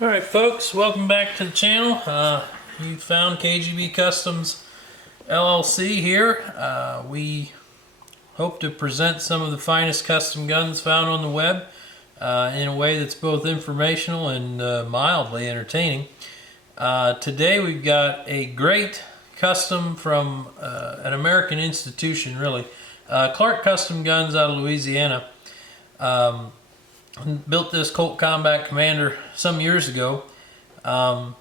Alright folks, welcome back to the channel. You found KGB Customs LLC here. We hope to present some of the finest custom guns found on the web in a way that's both informational and mildly entertaining. Today we've got a great custom from an American institution, really. Clark Custom Guns out of Louisiana. Built this Colt Commander some years ago. The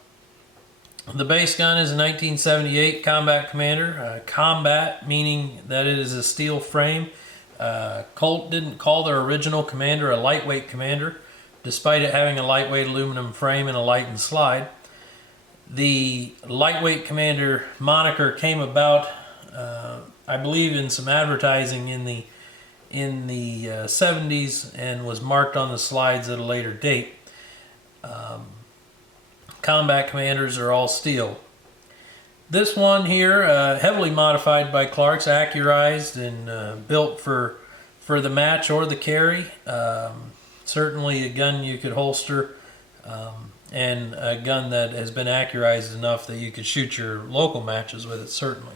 base gun is a 1978 Combat Commander. Combat meaning that it is a steel frame. Colt didn't call their original Commander a lightweight Commander, despite it having a lightweight aluminum frame and a light and slide. The lightweight Commander moniker came about, I believe, in some advertising in the 70s and was marked on the slides at a later date. Combat Commanders are all steel. This one here, heavily modified by Clark's, accurized and built for the match or the carry. Certainly a gun you could holster, and a gun that has been accurized enough that you could shoot your local matches with it, certainly.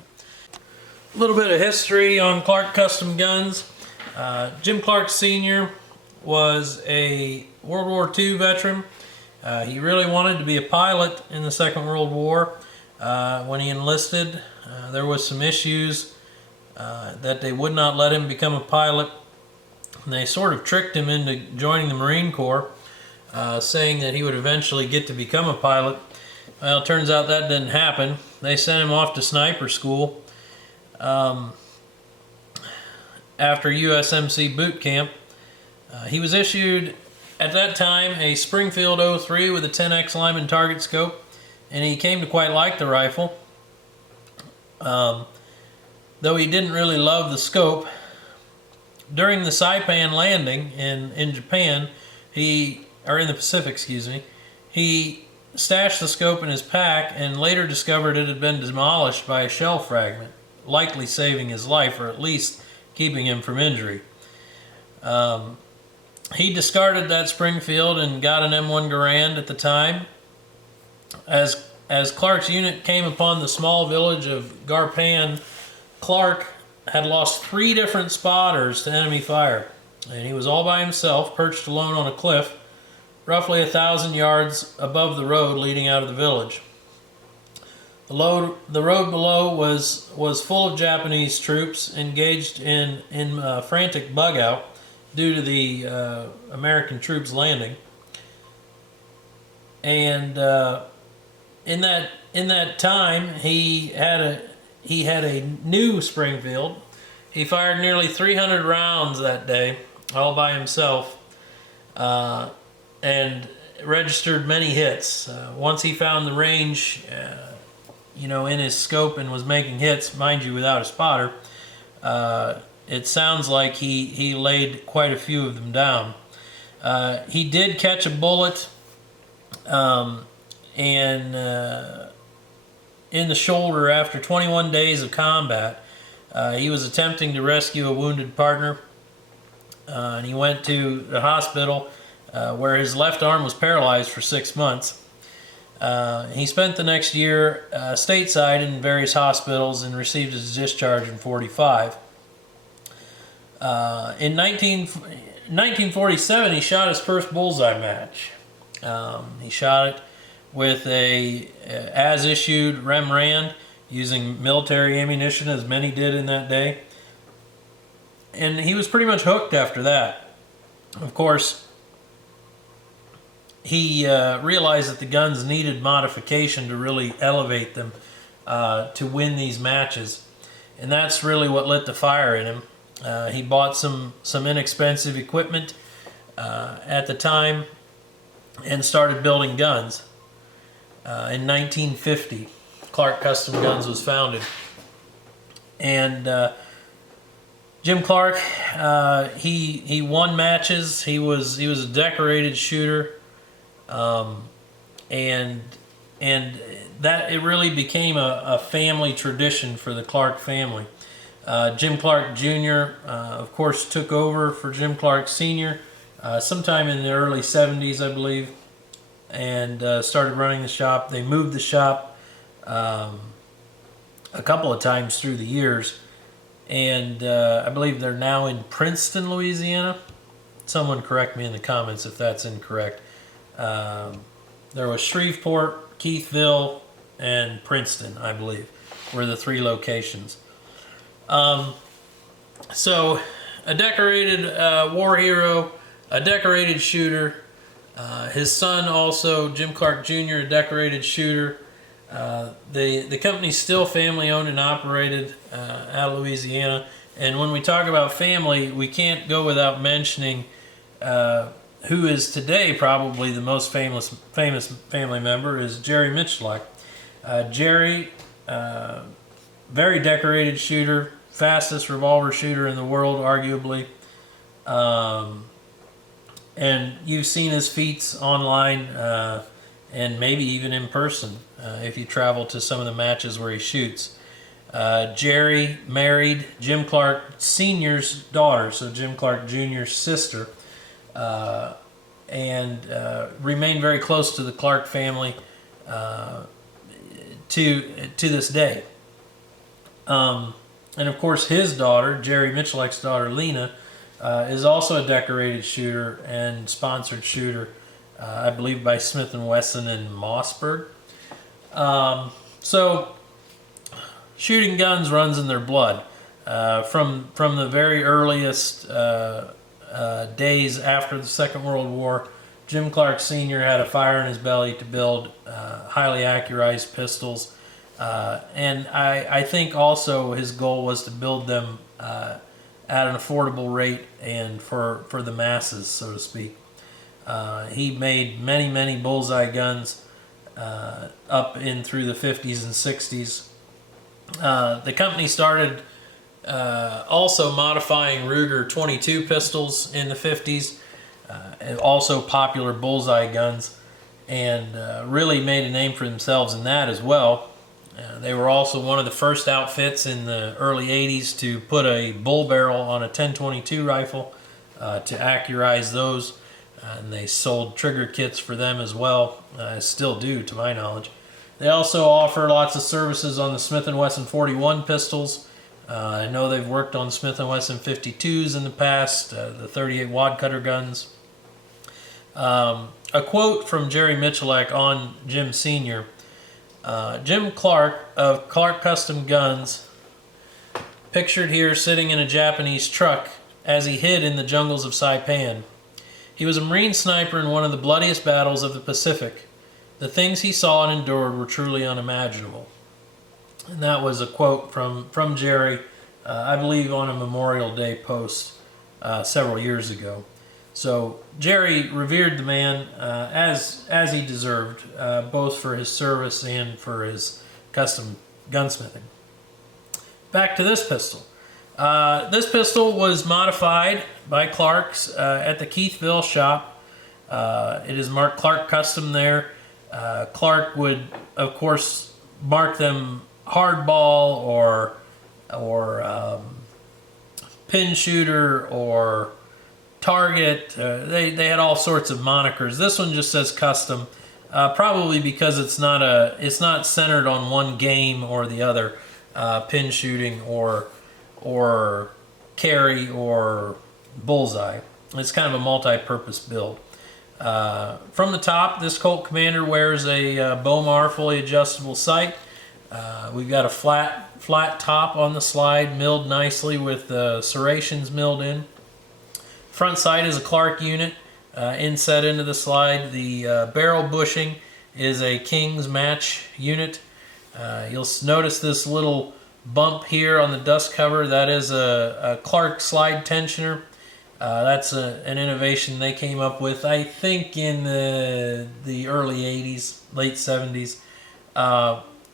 A little bit of history on Clark Custom Guns. Jim Clark Sr. was a World War II veteran. He really wanted to be a pilot in the Second World War. When he enlisted, there was some issues that they would not let him become a pilot. And they sort of tricked him into joining the Marine Corps, saying that he would eventually get to become a pilot. Well, it turns out that didn't happen. They sent him off to sniper school. After USMC boot camp, he was issued at that time a Springfield 03 with a 10x Lyman target scope, and he came to quite like the rifle. Though he didn't really love the scope, during the Saipan landing in Japan, in the Pacific, excuse me, he stashed the scope in his pack and later discovered it had been demolished by a shell fragment, likely saving his life, or at least keeping him from injury. He discarded that Springfield and got an M1 Garand at the time. As Clark's unit came upon the small village of Garpan, Clark had lost 3 different spotters to enemy fire, and he was all by himself, perched alone on a cliff, roughly 1,000 yards above the road leading out of the village. The road below was full of Japanese troops engaged in frantic bug out due to the American troops landing. And in that time, he had a new Springfield. He fired nearly 300 rounds that day, all by himself, and registered many hits. Once he found the range, in his scope and was making hits, mind you, without a spotter, it sounds like he laid quite a few of them down. He did catch a bullet in the shoulder after 21 days of combat. He was attempting to rescue a wounded partner, and he went to the hospital where his left arm was paralyzed for 6 months. He spent the next year stateside in various hospitals and received his discharge in '45. In 1947, he shot his first bullseye match. He shot it with a as-issued Remrand, using military ammunition, as many did in that day. And he was pretty much hooked after that. Of course, he realized that the guns needed modification to really elevate them to win these matches. And that's really what lit the fire in him. He bought some inexpensive equipment at the time and started building guns. In 1950, Clark Custom Guns was founded. And Jim Clark, he won matches. He was a decorated shooter. And that it really became a family tradition for the Clark family. Jim Clark Jr., of course, took over for Jim Clark Sr. Sometime in the early 70s, I believe. and started running the shop. They moved the shop a couple of times through the years, and I believe they're now in Princeton, Louisiana. Someone correct me in the comments if that's incorrect. There was Shreveport, Keithville, and Princeton, I believe, were the 3 locations. So, a decorated war hero, a decorated shooter. His son also, Jim Clark Jr., a decorated shooter. The company's still family owned and operated out of Louisiana. And when we talk about family, we can't go without mentioning who is today probably the most famous family member is Jerry Michalak. Jerry, very decorated shooter, fastest revolver shooter in the world, arguably. And you've seen his feats online and maybe even in person if you travel to some of the matches where he shoots. Jerry married Jim Clark Sr.'s daughter, so Jim Clark Jr.'s sister, and remained very close to the Clark family to this day. And of course his daughter, Jerry Michalak's daughter Lena, is also a decorated shooter and sponsored shooter, I believe by Smith & Wesson in Mossburg. So shooting guns runs in their blood. From the very earliest days after the Second World War, Jim Clark Sr. had a fire in his belly to build highly accurized pistols. And I think also his goal was to build them at an affordable rate and for the masses, so to speak. He made many bullseye guns up in through the 50s and 60s. The company started also modifying Ruger 22 pistols in the 50s, and also popular bullseye guns, and really made a name for themselves in that as well. They were also one of the first outfits in the early 80s to put a bull barrel on a 1022 rifle to accurize those, and they sold trigger kits for them as well, still do to my knowledge. They also offer lots of services on the Smith & Wesson 41 pistols. I know they've worked on Smith & Wesson 52s in the past, the 38 wad cutter guns. A quote from Jerry Michalak on Jim Sr. Jim Clark of Clark Custom Guns, pictured here sitting in a Japanese truck as he hid in the jungles of Saipan. He was a Marine sniper in one of the bloodiest battles of the Pacific. The things he saw and endured were truly unimaginable. And that was a quote from Jerry, I believe on a Memorial Day post several years ago. So Jerry revered the man as he deserved, both for his service and for his custom gunsmithing. Back to this pistol. This pistol was modified by Clark's at the Keithville shop. It is marked Clark Custom there. Clark would, of course, mark them hardball or pin shooter or target. They had all sorts of monikers. This one just says custom, probably because it's not centered on one game or the other, pin shooting or carry or bullseye. It's kind of a multi-purpose build. From the top, this Colt Commander wears a Bomar fully adjustable sight. We've got a flat top on the slide, milled nicely with serrations milled in. Front sight is a Clark unit, inset into the slide. The barrel bushing is a King's Match unit. You'll notice this little bump here on the dust cover. That is a Clark slide tensioner. That's an innovation they came up with, I think, in the early 80s, late 70s.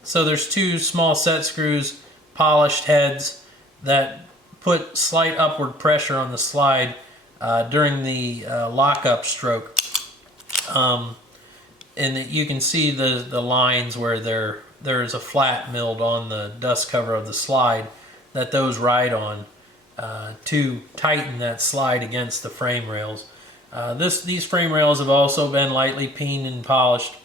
So there's two small set screws, polished heads that put slight upward pressure on the slide during the lockup stroke. And you can see the lines where there's a flat milled on the dust cover of the slide that those ride on to tighten that slide against the frame rails. These frame rails have also been lightly peened and polished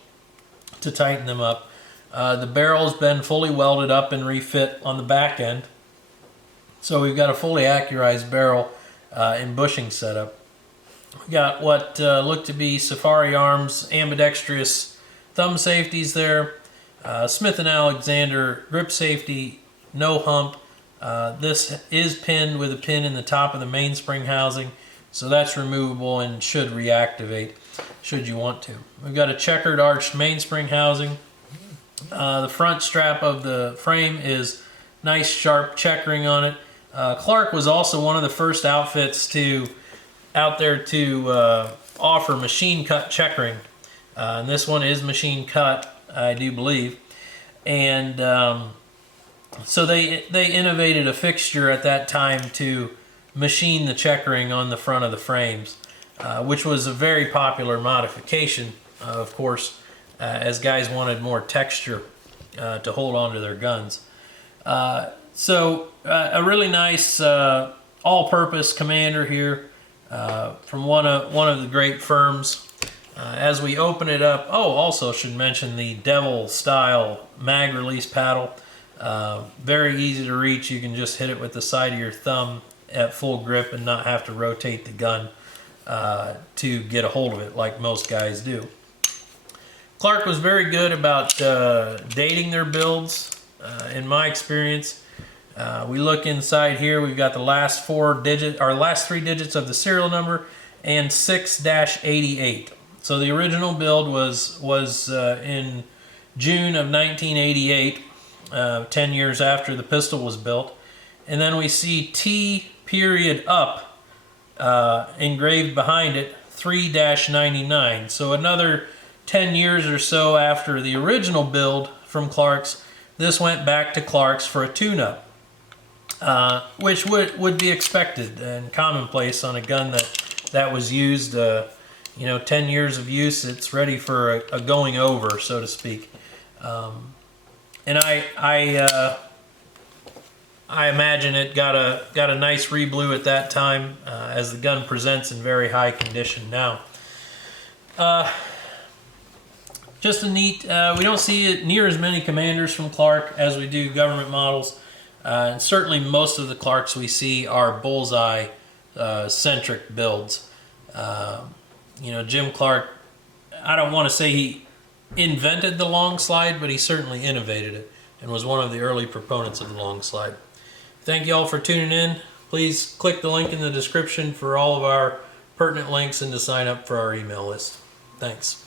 to tighten them up. The barrel has been fully welded up and refit on the back end. So we've got a fully accurized barrel and bushing setup. We've got what look to be Safari Arms ambidextrous thumb safeties there. Smith & Alexander grip safety, no hump. This is pinned with a pin in the top of the mainspring housing, so that's removable and should reactivate should you want to. We've got a checkered arched mainspring housing. The front strap of the frame is nice sharp checkering on it. Clark was also one of the first outfits out there to offer machine cut checkering. And this one is machine cut, I do believe. And so they innovated a fixture at that time to machine the checkering on the front of the frames, which was a very popular modification, of course, as guys wanted more texture to hold on to their guns. So a really nice all-purpose Commander here from one of the great firms. As we open it up, also should mention the Devil style mag release paddle. Very easy to reach. You can just hit it with the side of your thumb at full grip and not have to rotate the gun to get a hold of it like most guys do. Clark was very good about dating their builds, in my experience. We look inside here, we've got the last last three digits of the serial number and 6-88. So the original build was in June of 1988, 10 years after the pistol was built. And then we see T period up engraved behind it, 3-99. So another 10 years or so after the original build from Clark's, this went back to Clark's for a tune-up, which would be expected and commonplace on a gun that was used, 10 years of use. It's ready for a going over, so to speak. And I imagine it got a nice re-blue at that time, as the gun presents in very high condition now. Just a neat, we don't see it near as many Commanders from Clark as we do government models. And certainly most of the Clarks we see are bullseye centric builds. Jim Clark, I don't want to say he invented the long slide, but he certainly innovated it and was one of the early proponents of the long slide. Thank you all for tuning in. Please click the link in the description for all of our pertinent links and to sign up for our email list. Thanks.